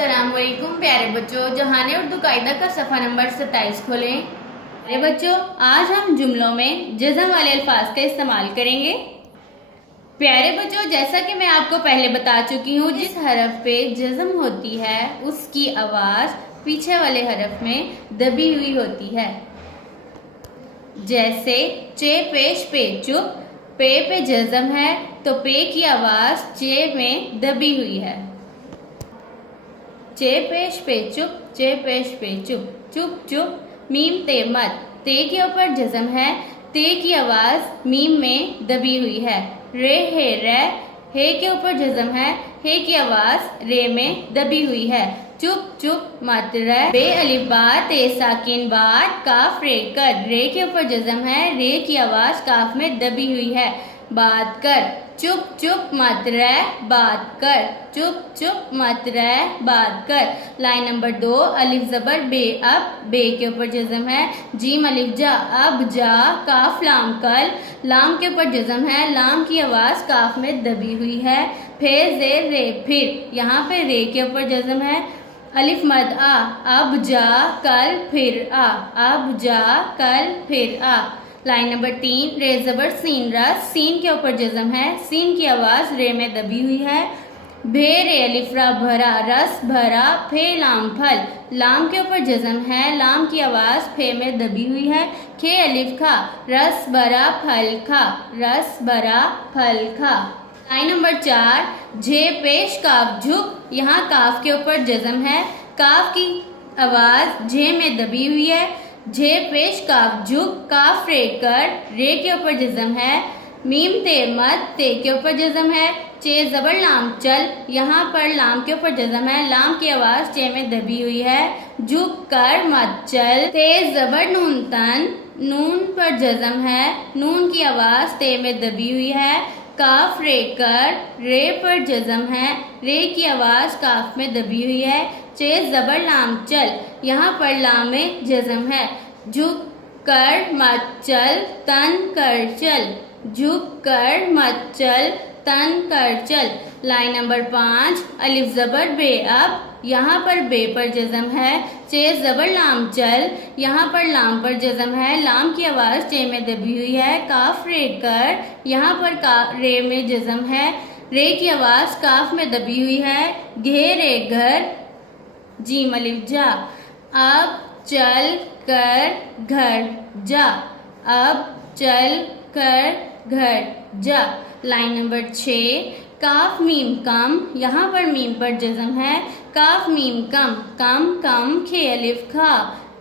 अस्सलामुअलैकुम प्यारे बच्चों, जहाने उर्दू कायदा का सफ़ा नंबर 27 खोलें। प्यारे बच्चों, आज हम जुमलों में जज़म वाले अल्फाज का इस्तेमाल करेंगे। प्यारे बच्चों, जैसा कि मैं आपको पहले बता चुकी हूँ, जिस हरफ पे जज़म होती है उसकी आवाज़ पीछे वाले हरफ में दबी हुई होती है। जैसे चे पेश पे चुप, पे जज़म है तो पे की आवाज़ चे में दबी हुई है। चे पेश पे चुप, चे पेश पे चुप, चुप चुप। मीम ते मत, ते के ऊपर जज़म है, ते की आवाज़ मीम में दबी हुई है। रे है रे, हे के ऊपर जज़म है, हे की आवाज़ रे में दबी हुई है। चुप चुप मत रे। बे अलिफ बा ते साकिन बाट काफ रे कर, रे के ऊपर जज़म है, रे की आवाज़ काफ में दबी हुई है। बात कर, चुप चुप मत रह बात कर, चुप चुप मत रह बात कर। लाइन नंबर 2, अलिफ ज़बर बे, अब बे के ऊपर जज़म है, जीम अलिफ जा, अब जा, काफ लाम कल, लाम के ऊपर जज़म है, लाम की आवाज़ काफ में दबी हुई है। फे ज़ेर रे फिर, यहाँ पे रे के ऊपर जज़म है। अलिफ मद आ, अब जा कल फिर आ, अब जा कल फिर आ। लाइन नंबर 3, रे ज़बर सीन रस, सीन के ऊपर जज़म है, सीन की आवाज़ रे में दबी हुई है। भे रे अलिफ रा भरा, रस भरा, फे लाम फल, लाम के ऊपर जज़म है, लाम की आवाज़ फे में दबी हुई है। खे अलिफ खा, रस भरा फल खा, रस भरा फल खा। लाइन नंबर 4, झे पेश काफ झुक, यहाँ काफ के ऊपर जज़म है, काफ की आवाज़ झे में दबी हुई है। झे पेश काफ झुक, काफ रे कर, रे के ऊपर जज़म है। मीम ते मत, ते के ऊपर जज़म है। चे ज़बर लाम चल, यहाँ पर लाम के ऊपर जज़म है, लाम की आवाज़ चे में दबी हुई है। झुक कर मत चल। ते ज़बर नून तन, नून पर जज़म है, नून की आवाज़ ते में दबी हुई है। काफ रे कर, रे पर जज़म है, रे की आवाज़ काफ में दबी हुई है। चे ज़बर लाम चल, यहाँ पर लाम में जज़म है। झुक कर मत चल, तन कर चल, झुक कर मत चल, तन कर चल। लाइन नंबर 5, अलिफ ज़बर बे, अब यहाँ पर बे पर जज़म है। चे ज़बर लाम चल, यहाँ पर लाम पर जज़म है, लाम की आवाज़ चे में दबी हुई है। काफ रे कर, यहाँ पर रे में जज़म है, रे की आवाज़ काफ में दबी हुई है। घे रे घर, जीम अलिफ जा, अब चल कर घर जा, अब चल कर घर जा। लाइन नंबर 6, काफ मीम कम, यहाँ पर मीम पर जज़म है, काफ मीम कम, कम कम खे अलिफ खा,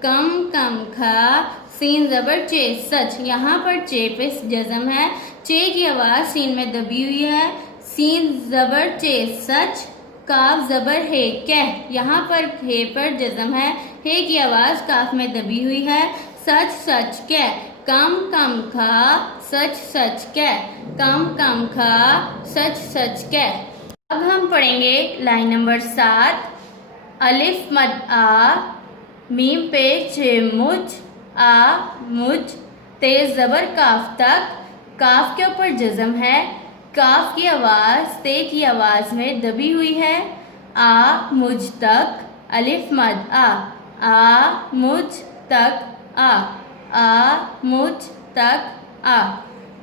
कम कम खा। सीन ज़बर चे सच, यहाँ पर चे पे जज़म है, चे की आवाज़ सीन में दबी हुई है। सीन ज़बर चे सच, काफ ज़बर है कह, यहाँ पर हे पर जज़म है, हे की आवाज़ काफ में दबी हुई है। सच सच कह, कम कम खा, सच सच कह, कम कम खा, सच सच कह। अब हम पढ़ेंगे लाइन नंबर 7, अलिफ मद आ, मीम पे चे मुझ, आ मुझ, तेज ज़बर काफ तक, काफ के ऊपर जज़म है, काफ की आवाज़ ते की आवाज़ में दबी हुई है। आ मुझ तक, अलिफ मद आ मुझ तक आ मुझ तक आ।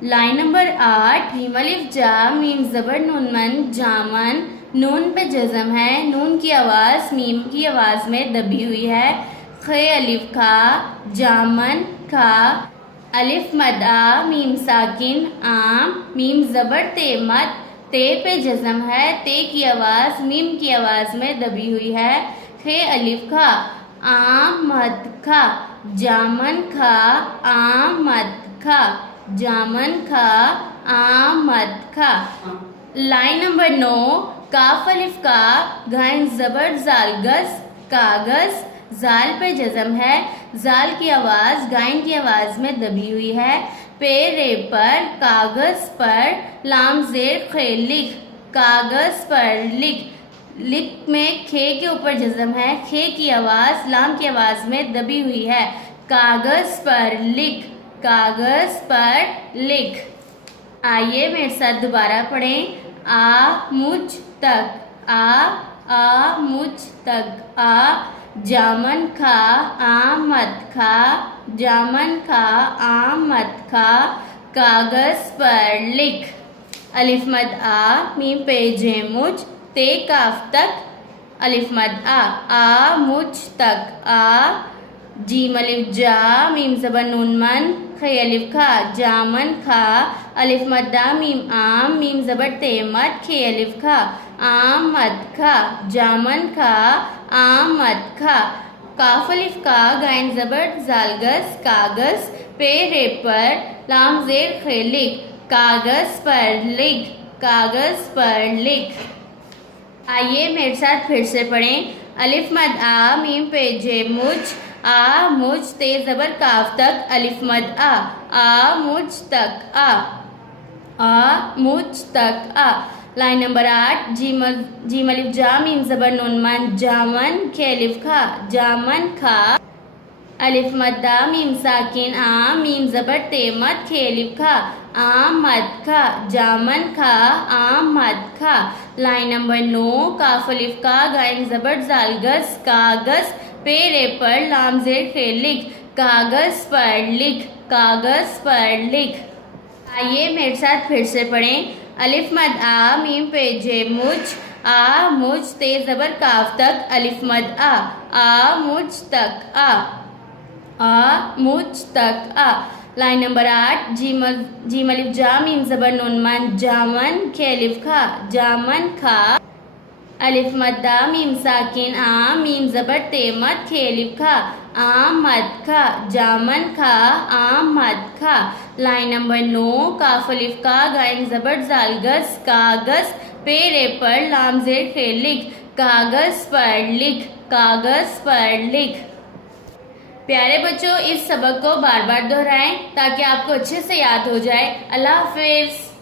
लाइन नंबर 8, मीम अलिफ जा, मीम ज़बर नून मन, जामन, नून पे जज़म है, नून की आवाज़ मीम की आवाज़ में दबी हुई है। खे अलिफ खा, जामन खा, अलिफ मद आ, मीम साकिन आम, मीम ज़बर ते मत, ते पे जज़म है, ते की आवाज़ मीम की आवाज़ में दबी हुई है। खे अलिफ खा, आम मद खा, जामन खा, आम मद खा, जामन खा, आम मद खा। लाइन नंबर 9, काफ अलिफ का, घाइन ज़बर जाल गस, कागज़, जाल पे जज़म है, जाल की आवाज़ गाइन की आवाज़ में दबी हुई है। पे रे पर, कागज़ पर, लाम ज़ेर खे लिख, कागज़ पर लिख, लिख में खे के ऊपर जज़म है, खे की आवाज़ लाम की आवाज़ में दबी हुई है। कागज़ पर लिख, कागज़ पर लिख। आइए मेरे साथ दोबारा पढ़ें। आ मुझ तक, आ आ मुझ तक आ, जामन खा आमद खा, जामन खा आमद खा, कागज पर लिख। अलिफ मद आ, मीम पेजे मुझ, ते काफ तक, अलिफ मद आ मुझ तक आ, जीम अलिफ जा, मीम ज़बर नून मन, खे अलिफ खा, जामन खा, अलिफ मद दा, मीम आम, मीम ज़बर ते मद, खे अलिफ खा, आमद खा, जामन खा, आमद खा, काफ अलिफ का, गाइन ज़बर जालगस, कागज, पे रे पर, लाम ज़ेर खे लिख, कागज पर लिख, कागज पर लिख। आइए मेरे साथ फिर से पढ़ें। अलिफ मद आ, मीम पेजे मुझ, आ मुझ, ते ज़बर काफ तक, अलिफ मद आ मुझ तक आ मुझ तक आ। लाइन नंबर 8, जीम अलिफ जा, मीम ज़बर नून मन, जामन, खे अलिफ खा, जामन खा, अलिफ मद दा, मीम साकिन आ, मीम ज़बर ते मद, खे अलिफ खा, आमद खा, जामन खा, आमद खा। लाइन नंबर 9, काफ अलिफ का, गाइन ज़बर जालगस, कागज, पे रे पर, लाम ज़ेर खे लिख, कागज पर लिख, कागज पर लिख। आइए मेरे साथ फिर से पढ़ें। अलिफ मद आ, मीम पेजे मुझ, आ मुझ, ते ज़बर काफ तक, अलिफ मद आ मुझ तक आ मुझ तक आ। लाइन नंबर 8, जीम अलिफ जा, मीम ज़बर नून मन, जामन, खे अलिफ खा, जामन खा, अलिफ मद दा, मीम साकिन आ, मीम ज़बर ते मद, खे अलिफ खा, आमद खा, जामन खा, आमद खा। लाइन नंबर 9, काफ अलिफ का, गाइन ज़बर जालगस, कागज, पे रे पर, लाम ज़ेर खे लिख, कागज पर लिख, कागज पर लिख। प्यारे बच्चों, इस सबक को बार बार दोहराएं ताकि आपको अच्छे से याद हो जाए। अल्लाह हाफिज़।